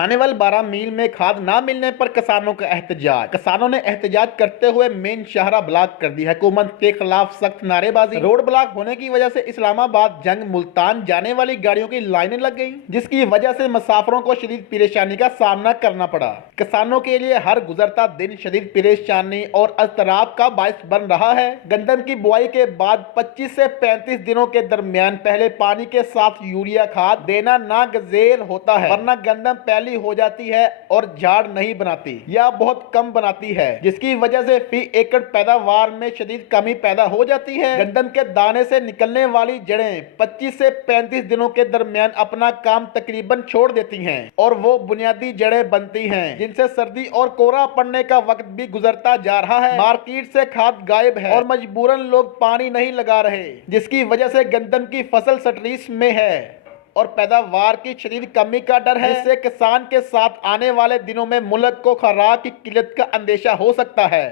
थानेवाल 12 मील में खाद ना मिलने पर किसानों का एहतजाज। किसानों ने एहतजाज करते हुए मेन शाहरा ब्लॉक कर दी। हुकूमत के खिलाफ सख्त नारेबाजी। रोड ब्लॉक होने की वजह से इस्लामाबाद जंग मुल्तान जाने वाली गाड़ियों की लाइनें लग गईं, जिसकी वजह से मुसाफिरों को शदीद परेशानी का सामना करना पड़ा। किसानों के लिए हर गुजरता दिन शदीद परेशानी और अस्तराब का बायस बन रहा है। गंदम की बुआई के बाद 25 से 35 दिनों के दरमियान पहले पानी के साथ यूरिया खाद देना नागज़ेर होता है, वरना गंदम पहली हो जाती है और झाड़ नहीं बनाती या बहुत कम बनाती है, जिसकी वजह से फी एकड़ पैदावार में शदीद कमी पैदा हो जाती है। गंदम के दाने से निकलने वाली जड़ें 25 से 35 दिनों के दरमियान अपना काम तकरीबन छोड़ देती हैं और वो बुनियादी जड़ें बनती हैं, जिनसे सर्दी और कोहरा पड़ने का वक्त भी गुजरता जा रहा है। मार्केट से खाद गायब है और मजबूरन लोग पानी नहीं लगा रहे, जिसकी वजह से गंदम की फसल स्ट्रेस में है और पैदावार की शदीद कमी का डर है, जिससे किसान के साथ आने वाले दिनों में मुल्क को खुराक की किल्लत का अंदेशा हो सकता है।